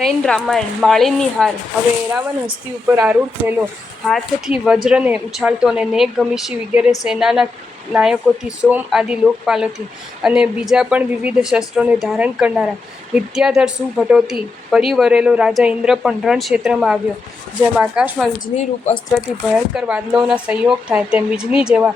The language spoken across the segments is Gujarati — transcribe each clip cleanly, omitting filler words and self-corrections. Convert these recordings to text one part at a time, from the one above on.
જૈન રામાયણ માળીની હાર હવે એરાવન હસ્તી ઉપર આરૂઢ થયેલો, હાથથી વજ્રને ઉછાળતો અને નેગગમીષી વગેરે સેનાના નાયકોથી, સોમ આદિ લોકપાલોથી અને બીજા પણ વિવિધ શસ્ત્રોને ધારણ કરનારા વિદ્યાધર સુભટોથી પરિવરેલો રાજા ઇન્દ્ર પણ રણક્ષેત્રમાં આવ્યો. જેમ આકાશમાં વીજળીરૂપ અસ્ત્રથી ભયંકર વાદળોના સંયોગ થાય, તેમ વીજળી જેવા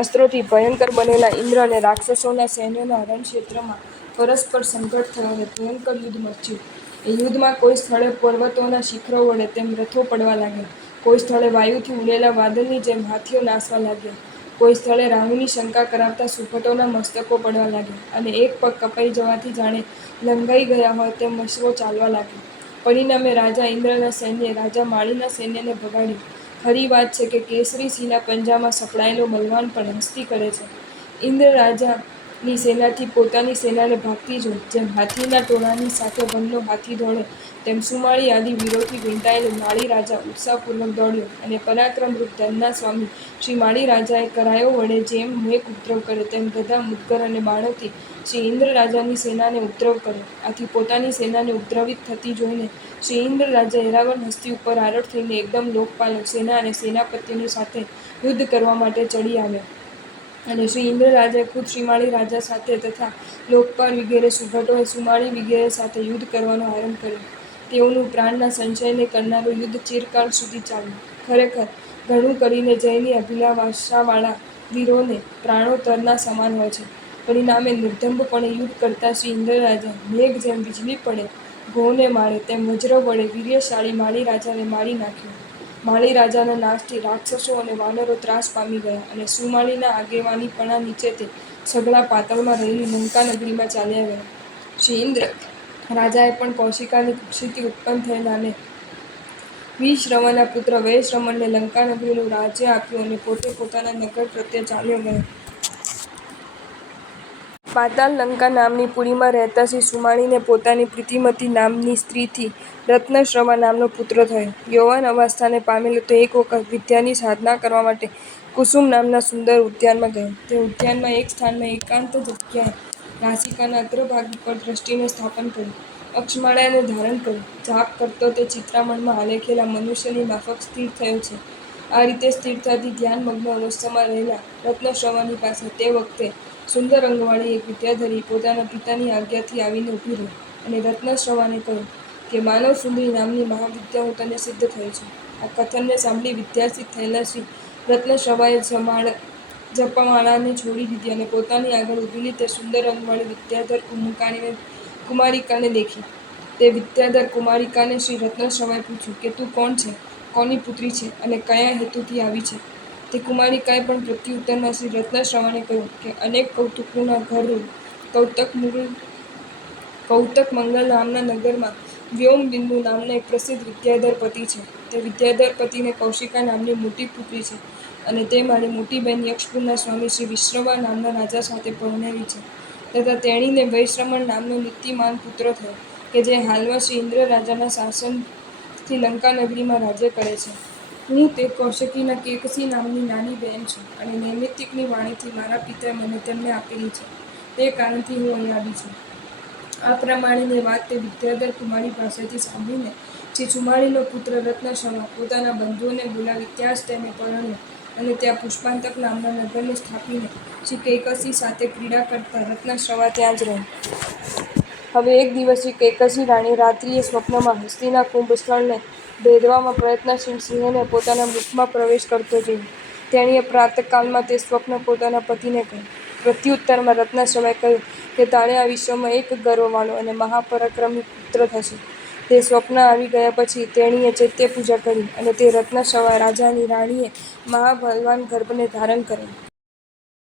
અસ્ત્રોથી ભયંકર બનેલા ઇન્દ્ર અને રાક્ષસોના સૈન્યોના રણક્ષેત્રમાં પરસ્પર સંઘર્ષ થયો અને ભયંકર યુદ્ધ મચ્યું. એ યુદ્ધમાં કોઈ સ્થળે પર્વતોના શિખરો વળે તેમ રથો પડવા લાગ્યા, કોઈ સ્થળે વાયુથી ઉડેલા વાદળની જેમ હાથીઓ નાસવા લાગ્યા, કોઈ સ્થળે રાહુની શંકા કરાવતા સુભટોના મસ્તકો પડવા લાગ્યા, અને એક પગ કપાઈ જવાથી જાણે લંઘાઈ ગયા હોય તેમ અશ્વો ચાલવા લાગ્યા. પરિણામે રાજા ઇન્દ્રના સૈન્યે રાજા માળીના સૈન્યને ભગાડ્યું. ખરી વાત છે કે કેસરી સિંહના પંજામાં સપડાયેલો બલવાન પણ હસ્તી કરે છે. ઇન્દ્ર રાજાની સેનાથી પોતાની સેનાને ભાગતી જોઈ જેમ હાથીના ટોળાની સાથે વનનો હાથી દોડે, તેમ સુમાળી આદિ વીરોથી વીંટાયેલો માળી રાજા ઉત્સાહપૂર્વક દોડ્યો, અને પરાક્રમરૂપ ધનના સ્વામી શ્રી માળી રાજાએ કરાયો વડે જેમ મેઘ ઉપદ્રવ કરે તેમ ગદા, મુદ્ગર અને બાણોથી શ્રી ઇન્દ્ર રાજાની સેનાને ઉપદ્રવ કર્યો. આથી પોતાની સેનાને ઉપદ્રવિત થતી જોઈને શ્રી ઇન્દ્ર રાજા એરાવન હસ્તી ઉપર આરૂઢ થઈને એકદમ લોકપાલો, સેના અને સેનાપતિઓની સાથે યુદ્ધ કરવા માટે ચડી આવ્યા. અને શ્રી ઇન્દ્ર રાજાએ ખુદ શ્રીમાળી રાજા સાથે તથા લોકપાલ વગેરે સુભટોએ સુમાળી વગેરે સાથે યુદ્ધ કરવાનો આરંભ કર્યો. તેઓનું પ્રાણના સંશયને કરનારું યુદ્ધ ચિરકાળ સુધી ચાલ્યું. ખરેખર ઘણું કરીને જયની અભિલાષાવાળા વીરોને પ્રાણો તરના સમાન હોય છે. પરિણામે નિર્દંભપણે યુદ્ધ કરતા શ્રી ઇન્દ્ર રાજા મેઘ જેમ વીજળી પડે ભોંને મારે તેમ વજ્ર વડે વીર્યશાળી માળી રાજાને મારી નાખ્યો. માળી રાજાના નાશથી રાક્ષસો અને વાનરો ત્રાસ પામી ગયા, અને સુમાળીના આગેવાનીપણા નીચે તે સઘળા પાતાળમાં રહેલી લંકા નગરીમાં ચાલ્યા ગયા. શ્રી ઇન્દ્ર રાજાએ પણ કૌશિકાની કુક્ષીથી ઉત્પન્ન થયેલા અને વિશ્રવાના પુત્ર વૈશ્રવણને લંકા નગરીનું રાજ્ય આપ્યું, અને પોતે પોતાના નગર પ્રત્યે ચાલ્યો ગયો. પાતાળ લંકા નામની પુરીમાં રહેતા શ્રી સુમાળીને પોતાની પ્રીતિમતી નામની સ્ત્રીથી રત્નશ્રવા નામનો પુત્ર થયો. યૌવન અવસ્થાને પામેલો તે એક વખત વિદ્યાની સાધના કરવા માટે કુસુમ નામના સુંદર ઉદ્યાનમાં ગયો. તે ઉદ્યાનમાં એક સ્થાનમાં એકાંત જગ્યાએ નાસિકાના અગ્રભાગ ઉપર દ્રષ્ટિને સ્થાપન કરી અક્ષમાળાને ધારણ કરી જાપ કરતો તે ચિંતામણમાં આલેખેલા મનુષ્યની માફક સ્થિર થયો છે. આ રીતે સ્થિર થતી ધ્યાનમગ્ન અવસ્થામાં રહેલા રત્નશ્રવાની પાસે તે વખતે સુંદર અંગવાળી એક વિદ્યાધરી પોતાના પિતાની આજ્ઞાથી આવીને ઊભી રહી, અને રત્નશ્રવાને કહ્યું કે માનવ સુંદરી નામની મહાવિદ્યા હું તને સિદ્ધ થઈ છું. આ કથનને સાંભળી વિદ્યાસિદ્ધ થયેલા શ્રી રત્નશ્રવાએ જપમાળાને છોડી દીધી, અને પોતાની આગળ ઊભેલી તે સુંદર અંગવાળી વિદ્યાધર કુમારિકાને દેખી. તે વિદ્યાધર કુમારિકાને શ્રી રત્નશ્રવાએ પૂછ્યું કે તું કોણ છે, કોની પુત્રી છે, અને કયા હેતુથી આવી છે? તે કુમારિકાએ પણ પ્રત્યુત્તરમાં શ્રી રત્નશ્રવાને કહ્યું કે અનેક કૌતુકોના ઘરરૂપ કૌતકમંગલ નામના નગરમાં વ્યોમબિંદુ નામના એક પ્રસિદ્ધ વિદ્યાધર પતિ છે. તે વિદ્યાધર પતિને કૌશિકા નામની મોટી પુત્રી છે, અને તે મારી મોટી બહેન યક્ષપુરના સ્વામી શ્રી વિશ્રવા નામના રાજા સાથે પરણેલી છે, તથા તેણીને વૈશ્રમણ નામનો નીતિમાન પુત્ર થયો, કે જે હાલમાં શ્રી ઇન્દ્ર રાજાના શાસનથી લંકા નગરીમાં રાજ્ય કરે છે. હું તે કૌશકીના કેકસી નામની નાની બહેન છું, અને નૈમિત્તિકની વાણીથી મારા પિતાએ મને તેમને આપેલી છે. તે કારણથી હું અહીં આવી છું. આ પ્રમાણેની વાત તે વિદ્યાધર કુમારી પાસેથી સાંભળીને શ્રી સુમાળીનો પુત્ર રત્નશ્રવા પોતાના બંધુઓને બોલાવી ત્યાં જ તેને પરણ્યો, અને ત્યાં પુષ્પાંતક નામના નગરને સ્થાપીને શ્રી કૈકસી સાથે ક્રીડા કરતા રત્નશ્રવા ત્યાં જ રહી. હવે એક દિવસ શ્રી કૈકસી રાણી રાત્રિએ સ્વપ્નમાં હસ્તિના કુંભ સ્થળને ભેદવામાં પ્રયત્નશીલ સિંહને પોતાના મુખમાં પ્રવેશ કરતો જોયો. તેણીએ પ્રાતઃકાળમાં તે સ્વપ્ન પોતાના પતિને કહ્યું. પ્રત્યુત્તરમાં રત્નશ્રવાએ કહ્યું કે તારે આ વિશ્વમાં એક ગર્વવાળો અને મહાપરાક્રમી પુત્ર થશે. તે સ્વપ્ન આવી ગયા પછી તેણીએ ચૈત્યપૂજા કરી, અને તે રત્નશ્રવા રાજાની રાણીએ મહાબલવાન ગર્ભને ધારણ કરેલ.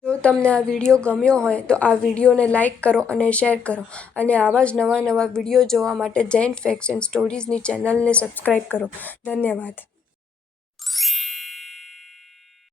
જો તમને આ વિડીયો ગમ્યો હોય તો આ વિડીયોને લાઇક કરો અને શેર કરો, અને આવા જ નવા વિડીયો જોવા માટે જૈન ફેક્ટ્સ એન્ડ સ્ટોરીઝની ચેનલને સબસ્ક્રાઇબ કરો. ધન્યવાદ.